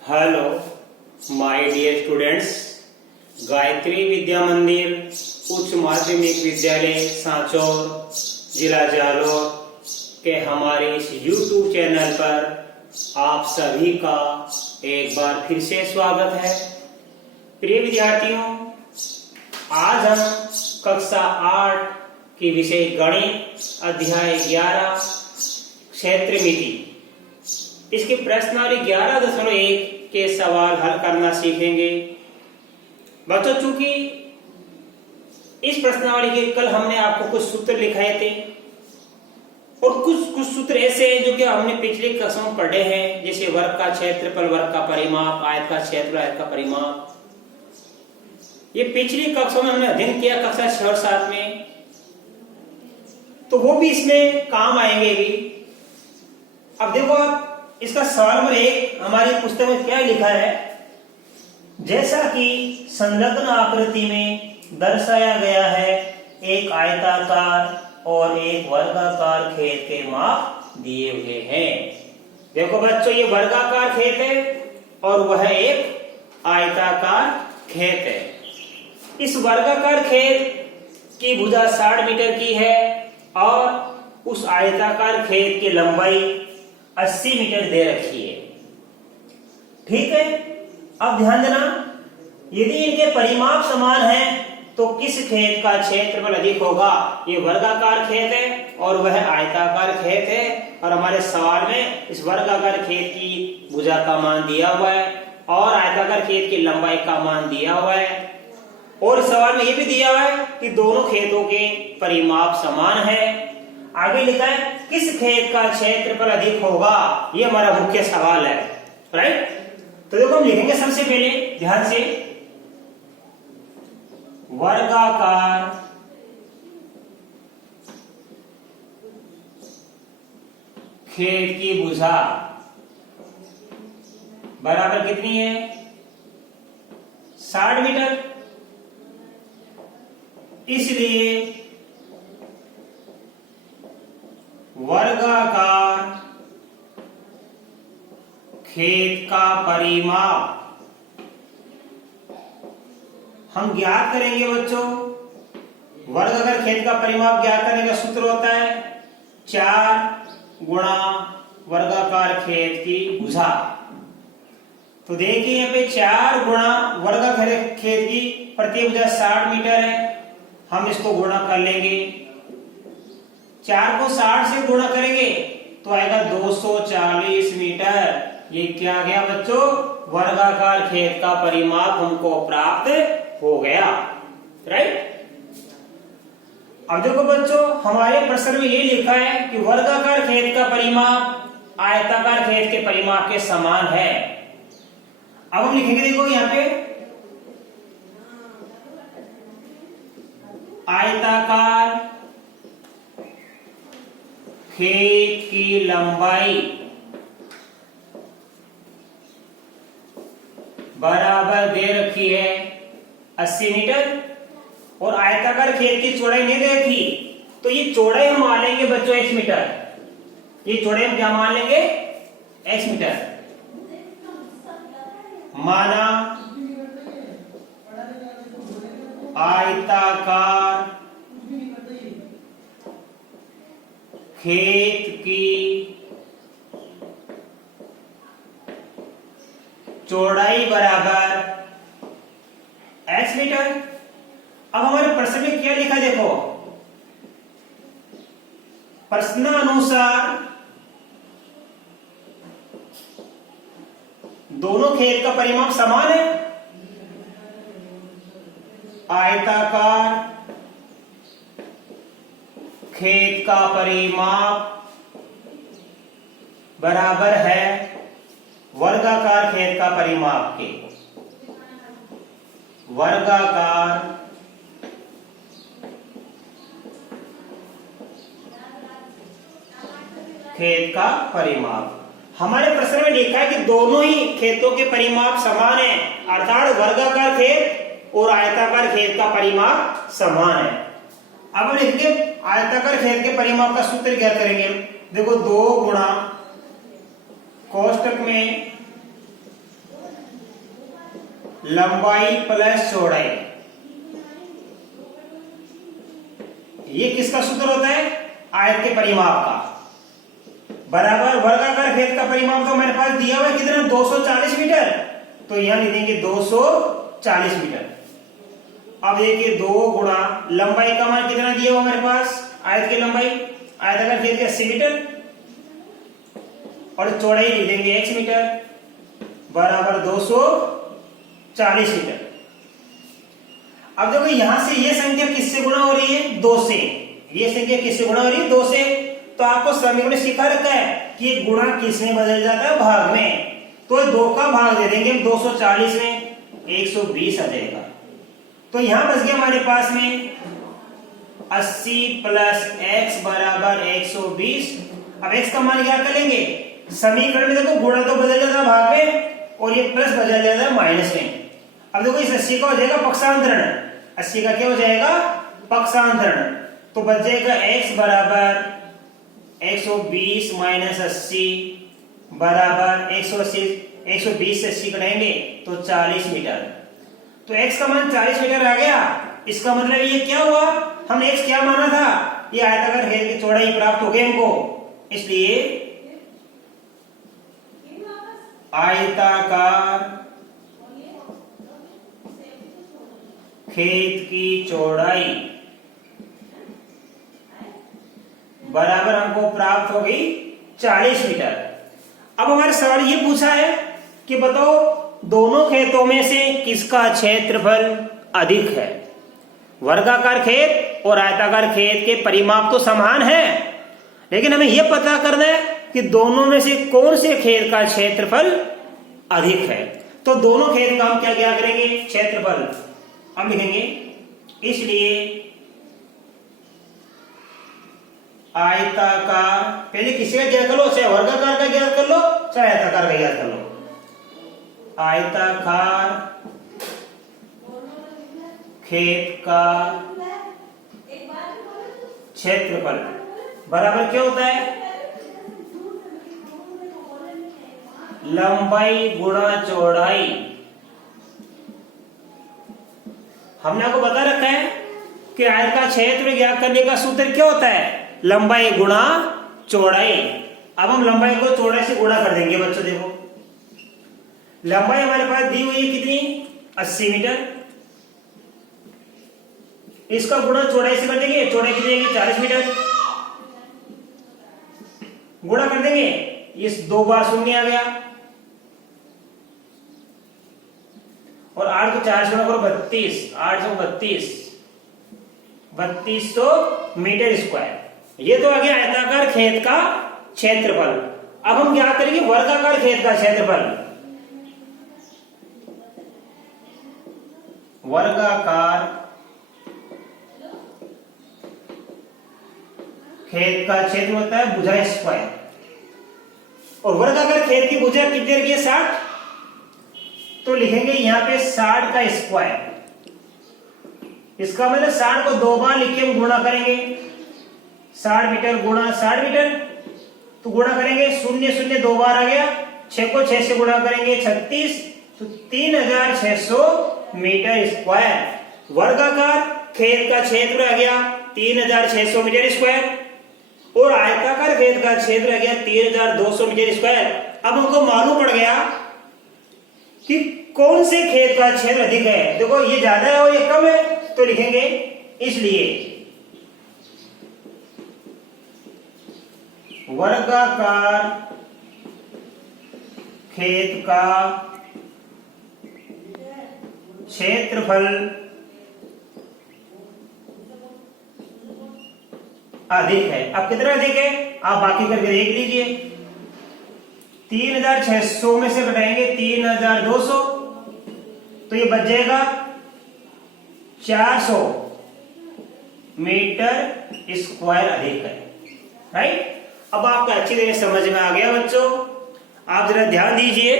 Hello my dear students, Gayatri Vidya Mandir उच्च माध्यमिक विद्यालय सांचौर जिला जालौर के हमारे इस YouTube चैनल पर आप सभी का एक बार फिर से स्वागत है। प्रिय विद्यार्थियों, आज हम कक्षा 8 की विषय गणित अध्याय 11 क्षेत्र मिति इसके प्रश्नावली 11.1 के सवाल हल करना सीखेंगे। बच्चों, चूंकि इस प्रश्नावली के कल हमने आपको कुछ सूत्र लिखाए थे और कुछ सूत्र ऐसे हैं जो कि हमने पिछले कक्षाओं में पढ़े हैं, जैसे वर्ग का क्षेत्रफल, वर्ग का परिमाप, आयत का क्षेत्रफल, आयत का परिमाप। ये पिछली कक्षाओं में हमने अध्ययन किया कक्षा 6 और 7 में, तो वो भी इसमें काम आएंगे भी। अब देखो, आप इसका सवाल नंबर 1 हमारी पुस्तक में क्या लिखा है, जैसा कि संलग्न आकृति में दर्शाया गया है, एक आयताकार और एक वर्गाकार खेत के माप दिए हुए हैं। देखो बच्चों, ये वर्गाकार खेत है और वह एक आयताकार खेत है। इस वर्गाकार खेत की भुजा 60 मीटर की है और उस आयताकार खेत की लंबाई 80 मीटर दे रखी है। ठीक है, अब ध्यान देना, यदि इनके परिमाप समान हैं तो किस खेत का क्षेत्रफल अधिक होगा। ये वर्गाकार खेत है और वह आयताकार खेत है, और हमारे सवाल में इस वर्गाकार खेत की भुजा का मान दिया हुआ है और आयताकार खेत की लंबाई का मान दिया हुआ है, और सवाल में यह भी दिया हुआ है कि दोनों खेतों के परिमाप समान है। आगे लिखा है किस खेत का क्षेत्रफल अधिक होगा, ये हमारा मुख्य सवाल है। राइट, तो देखो हम लिखेंगे सबसे पहले ध्यान से, वर्गाकार खेत की भुजा बराबर कितनी है, 60 मीटर। इसलिए वर्गाकार खेत का परिमाप हम ज्ञात करेंगे। बच्चों, वर्गाकार खेत का परिमाप ज्ञात करने का सूत्र होता है 4 गुणा वर्गाकार खेत की भुजा। तो देखिए यहाँ पे 4 गुणा वर्गाकार खेत की प्रति भुजा 60 मीटर है, हम इसको गुणा कर लेंगे। 4 को 60 से गुणा करेंगे तो आएगा 240 मीटर। ये क्या गया बच्चों, वर्गाकार खेत का परिमाप हमको प्राप्त हो गया। राइट, अब देखो बच्चों, हमारे प्रश्न में ये लिखा है कि वर्गाकार खेत का परिमाप आयताकार खेत के परिमाप के समान है। अब हम लिखेंगे, देखो यहाँ पे आयताकार खेत की लंबाई बराबर दे रखी है 80 मीटर और आयताकार खेत की चौड़ाई नहीं दे रखी, तो ये चौड़ाई हम मान लेंगे बच्चों x मीटर। ये चौड़ाई हम क्या मान लेंगे, x मीटर। माना आयताकार खेत की चौड़ाई बराबर x मीटर। अब हमारे प्रश्न में क्या लिखा, देखो प्रश्नानुसार दोनों खेत का परिमाप समान है। आयताकार खेत का परिमाप बराबर है वर्गाकार खेत का परिमाप के। वर्गाकार खेत का परिमाप, हमारे प्रश्न में लिखा है कि दोनों ही खेतों के परिमाप समान है, अर्थात वर्गाकार खेत और आयताकार खेत का परिमाप समान है। अब हम लिखेंगे आयताकार खेत के परिमाप का सूत्र क्या करेंगे, देखो 2 गुणा कोष्टक में लंबाई प्लस चौड़ाई, ये किसका सूत्र होता है? आयत के परिमाप का, बराबर वर्गाकार खेत का परिमाप तो मेरे पास दिया हुआ है कितना? 240 मीटर। तो यहां लिख देंगे 240 मीटर। अब देखिए 2 गुणा लंबाई का मान कितना दिया हुआ मेरे पास? आयत की लंबाई, आयताकार खेत की 80 मीटर, और चौड़ाई लिख देंगे x मीटर, बराबर 240 मीटर। अब देखो यहां से ये संख्या किससे गुणा हो रही है? 2 से। ये संख्या किससे गुणा हो रही है? 2 से। तो आपको समीकरण में सिखा रखा है कि गुणा किस में बदल जाता है? भाग में। तो 2 का भाग दे देंगे 240 में, 120 आ जाएगा। तो यहां बच गया हमारे पास में 80 प्लस x बराबर 120। अब x का मान क्या कर लेंगे? समीकरण में देखो गुणा तो बदल जाता है भाग में, और ये प्लस बदल जाता है माइनस में। अब देखो इस 80 का हो जाएगा पक्षांतरण, 80 का क्या हो जाएगा? पक्षांतरण। तो बच जाएगा x बराबर 120 माइनस 80 बराबर 180, 120 से 80 कटाएंगे तो 40 मीटर। तो x का मान 40 मीटर आ गया। इसका मतलब ये क्या हुआ? हमने x क्या माना था? ये आयताकार घेर की चौड़ाई प्राप्त हो गई हमको। इसलिए आयताकार खेत की चौड़ाई बराबर हमको प्राप्त हो गई 40 मीटर। अब हमारे सवाल ये पूछा है कि बताओ दोनों खेतों में से किसका क्षेत्रफल अधिक है? वर्गाकार खेत और आयताकार खेत के परिमाप तो समान है, लेकिन हमें यह पता करना है कि दोनों में से कौन से खेत का क्षेत्रफल अधिक है। तो दोनों खेत का हम क्या करेंगे? क्षेत्रफल हम लिखेंगे। इसलिए आयताकार, पहले किसी का ज्ञात कर लो, चाहे वर्गाकार का ज्ञात कर लो चाहे आयताकार का ज्ञात कर लो। आयताकार खेत का क्षेत्रफल बराबर क्या होता है? लंबाई गुणा चौड़ाई। हमने आपको बता रखा है कि आयत का क्षेत्र ज्ञात करने का सूत्र क्या होता है? लंबाई गुणा चौड़ाई। अब हम लंबाई को चौड़ाई से गुणा कर देंगे बच्चों। देखो लंबाई हमारे पास दी हुई है कितनी? 80 मीटर। इसका गुणा चौड़ाई से कर देंगे, चौड़ाई कितनी है? 40 मीटर। गुणा कर देंगे, इस 2 बार शून्य आ गया, और 8 को 4 से गुणा करो 32, 8 सौ 3200 मीटर स्क्वायर। ये तो आ गया आयताकार खेत का क्षेत्रफल। अब हम क्या करेंगे? वर्गाकार खेत का क्षेत्रफल। वर्गाकार खेत का क्षेत्र होता है भुजा स्क्वायर, और वर्गाकार खेत की भुजा कितनी रखी है? 60। तो लिखेंगे यहां पे 60 का स्क्वायर। इसका मतलब 60 को 2 बार लिख के हम गुणा करेंगे। 60 मीटर गुणा 60 मीटर, तो गुणा करेंगे 0 0 2 बार आ गया, 6 को 6 से गुणा करेंगे 36, तो 3600 मीटर स्क्वायर। वर्गाकार खेत का क्षेत्र आ गया 3600 मीटर स्क्वायर, और आयताकार खेत का क्षेत्र आ गया 3200 मीटर स्क्वायर। अब हमको मालूम पड़ गया कि कौन से खेत का क्षेत्र अधिक है। देखो ये ज्यादा है और ये कम है, तो लिखेंगे इसलिए वर्गाकार खेत का क्षेत्रफल अधिक है। अब कितना अधिक है आप बाकी करके देख लीजिए। 3600 में से घटाएंगे 3200, तो ये बच जाएगा 400 मीटर स्क्वायर अधिक है। राइट? अब आपको अच्छी तरह समझ में आ गया बच्चों। आप जरा ध्यान दीजिए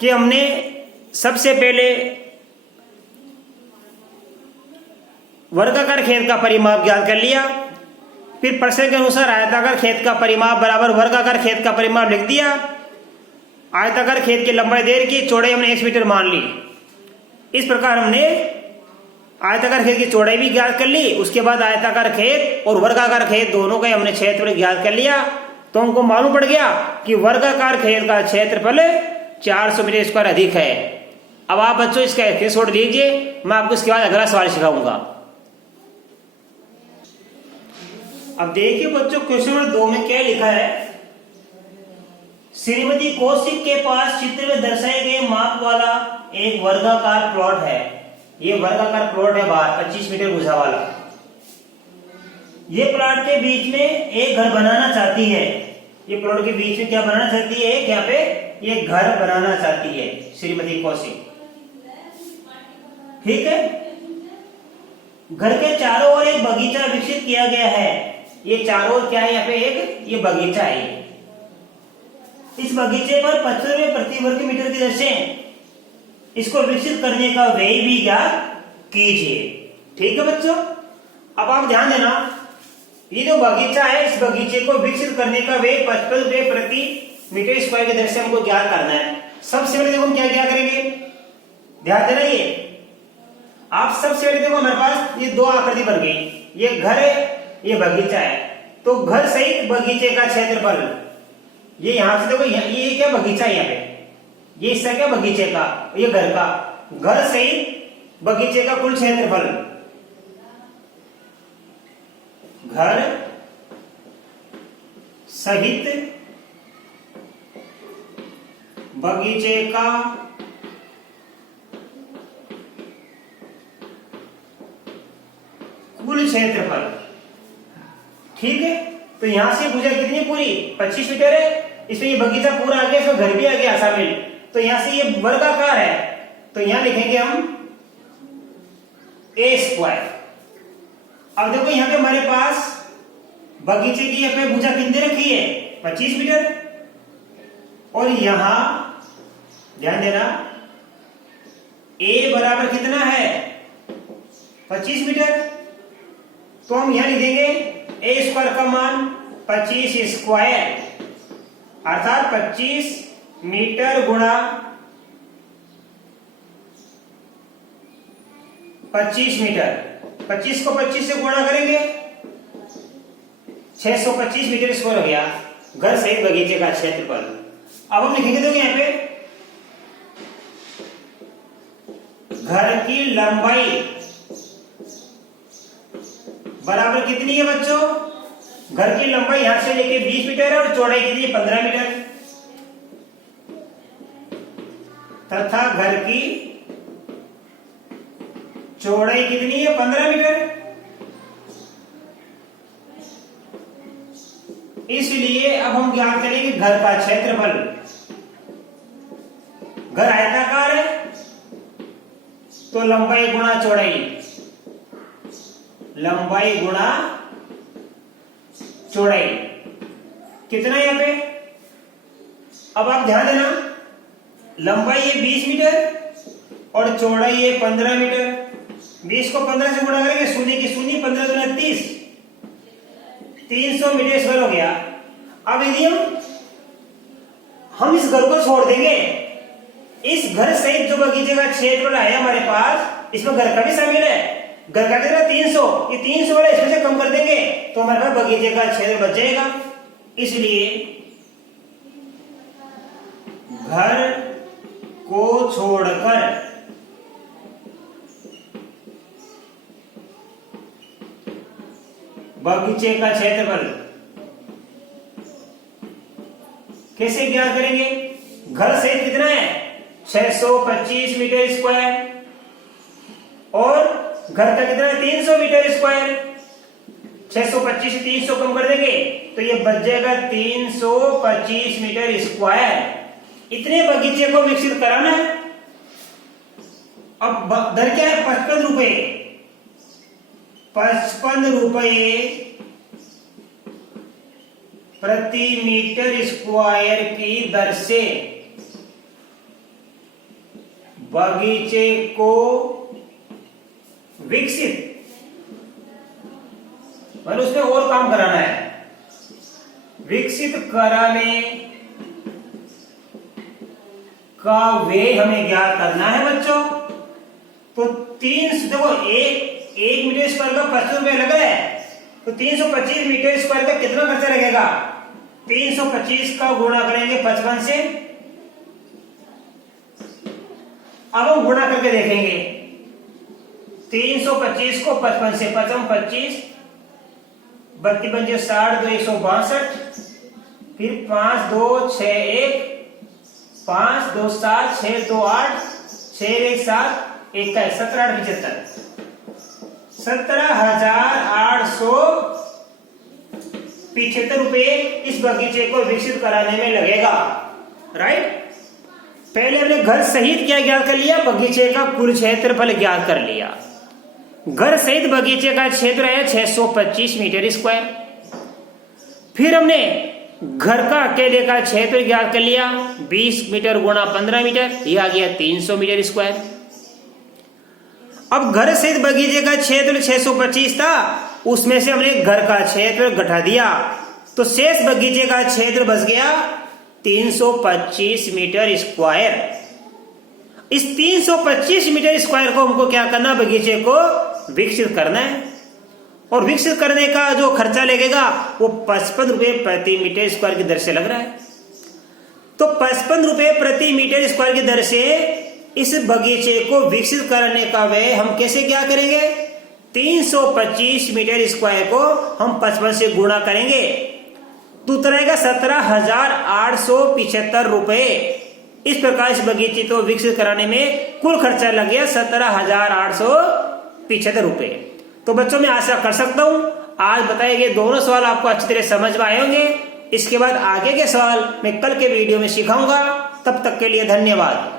कि हमने सबसे पहले वर्गाकार खेत का परिमाप ज्ञात कर लिया, फिर प्रश्न के अनुसार आयताकार खेत का परिमाप बराबर वर्गाकार खेत का परिमाप लिख दिया, आयताकार खेत की लंबाई दे रखी, चौड़ाई हमने 1 मीटर मान ली। इस प्रकार हमने आयताकार खेत की चौड़ाई भी ज्ञात कर ली, उसके बाद आयताकार खेत और वर्गाकार खेत दोनों का हमने क्षेत्रफल ज्ञात कर लिया। तो हमको मालूम पड़ गया कि वर्गाकार खेत का क्षेत्रफल 400 मीटर स्क्वायर अधिक है। अब आप बच्चों इसका स्क्रीनशॉट लीजिए, मैं आपको इसके बाद अगला सवाल सिखाऊंगा। अब देखिए बच्चों, क्वेश्चन नंबर 2 में क्या लिखा है। श्रीमती कौशिक के पास चित्र में दर्शाए गए माप वाला एक वर्गाकार प्लॉट है। ये वर्गाकार प्लॉट है बाहर 25 मीटर भुजा वाला। ये प्लॉट के बीच में एक घर बनाना चाहती है। ये प्लॉट के बीच में क्या बनाना चाहती है? यहाँ पे ये घर बनाना चाहती है श्रीमती कौशिक। ठीक है। घर के चारों ओर एक बगीचा विकसित किया गया है। ये चारों ओर क्या है? यहाँ पे एक ये बगीचा है। इस बगीचे पर 75 रुपये प्रति वर्ग मीटर की दर से इसको विकसित करने का व्यय भी ज्ञात कीजिए। ठीक है बच्चों, अब आप ध्यान देना, ये जो बगीचा है इस बगीचे को विकसित करने का व्यय 55 रुपये प्रति मीटर स्क्वायर की दर से हमको ज्ञात करना है। सबसे पहले देखो हम क्या करेंगे, ध्यान देना। ये आप सबसे पहले देखो हमारे पास ये दो आकृति बन गई, ये घर है, ये बगीचा है। तो घर सहित बगीचे का क्षेत्रफल, ये यहां से देखो ये क्या बगीचा है, यहाँ पे ये हिस्सा क्या बगीचे का, ये घर का, घर सहित बगीचे का कुल क्षेत्रफल, घर सहित बगीचे का कुल क्षेत्रफल। ठीक है, तो यहां से भुजा कितनी पूरी 25 मीटर है। इसमें ये बगीचा पूरा आ गया, इसमें घर भी आ गया शामिल। तो यहां से ये वर्गाकार है, तो यहां लिखेंगे हम ए स्क्वायर। अब देखो यहां पे हमारे पास बगीचे की यहाँ पे भुजा कितनी रखी है 25 मीटर, और यहां ध्यान देना ए बराबर कितना है 25 मीटर। तो हम यहां लिखेंगे ए स्क्वायर का मान 25 स्क्वायर, अर्थात 25 मीटर गुणा 25 मीटर। 25 को 25 से गुणा करेंगे 625 मीटर स्क्वायर हो गया घर सहित बगीचे का क्षेत्रफल। अब हम लिखेंगे देखो यहाँ पे घर की लंबाई बराबर कितनी है बच्चों? घर की लंबाई यहां से लेके 20 मीटर है और चौड़ाई कितनी है 15 मीटर, तथा घर की चौड़ाई कितनी है 15 मीटर। इसलिए अब हम ज्ञात करेंगे घर का क्षेत्रफल। घर आयताकार है तो लंबाई गुणा चौड़ाई, लंबाई गुणा चौड़ाई कितना है यहां पे? अब आप ध्यान देना, लंबाई है 20 मीटर और चौड़ाई है 15 मीटर। 20 को 15 से गुणा करेंगे, शून्य की शून्य, 15 दूना 30, 300 मीटर स्क्वायर हो गया। अब यदि हम इस घर को छोड़ देंगे, इस घर सहित जो बगीचे का क्षेत्रफल है हमारे पास, इसमें घर का भी शामिल है। घर का कितना 300, ये 300 वाला इसमें से कम कर देंगे तो हमारे पास बगीचे का क्षेत्र बच जाएगा। इसलिए घर को छोड़कर बगीचे का क्षेत्रफल कैसे ज्ञात करेंगे? घर सहित कितना है 625 मीटर स्क्वायर और घर का कितना है 300 मीटर स्क्वायर। 625 से 300 कम कर देंगे तो ये बच जाएगा 325 मीटर स्क्वायर। इतने बगीचे को विकसित कराना है। अब दर क्या है 55 रुपए, 55 रुपए प्रति मीटर स्क्वायर की दर से बगीचे को विकसित, मतलब उसमें और काम कराना है, विकसित कराने का व्यय हमें ज्ञात करना है बच्चों। तो 300 देखो एक मीटर स्क्वायर का 25 रुपए लगा है, तो 325 मीटर स्क्वायर का कितना खर्चा लगेगा? 325 का गुणा करेंगे 55 से। अब हम गुणा करके देखेंगे 325 को 55 से, 55 25 32 पंजे 60 2 162, फिर 5 2 6 1 5 2 7 6 2 8 6 1 7 21 17 8 75 17,875 रुपए इस बगीचे को विकसित कराने में लगेगा। राइट, पहले हमने घर सहित क्या ज्ञात कर लिया? बगीचे का कुल क्षेत्रफल ज्ञात कर लिया। घर सहित बगीचे का क्षेत्र है 625 मीटर स्क्वायर। फिर हमने घर का अकेले का क्षेत्र ज्ञात कर लिया, 20 मीटर गुणा 15 मीटर, यह आ गया 300 मीटर स्क्वायर। अब घर सहित बगीचे का क्षेत्र 625 था, उसमें से हमने घर का क्षेत्र घटा दिया, तो शेष बगीचे का क्षेत्र बच गया 325 मीटर स्क्वायर। इस 325 मीटर स्क्वायर को हमको क्या करना? बगीचे को विकसित करना है, और विकसित करने का जो खर्चा लगेगा वो 55 रुपए प्रति मीटर स्क्वायर की दर से लग रहा है। तो 55 रुपए प्रति मीटर स्क्वायर की दर से इस बगीचे को विकसित करने का व्यय हम कैसे क्या करेंगे? 325 मीटर स्क्वायर को हम 55 से गुणा करेंगे तो उत्तर आएगा 17,875 रुपए। इस प्रकार इस बगीचे को विकसित कराने में कुल खर्चा लग गया 17,875 रुपए। तो बच्चों मैं आशा कर सकता हूं आज बताए गए दोनों सवाल आपको अच्छी तरह समझ में आए होंगे। इसके बाद आगे के सवाल मैं कल के वीडियो में सिखाऊंगा। तब तक के लिए धन्यवाद।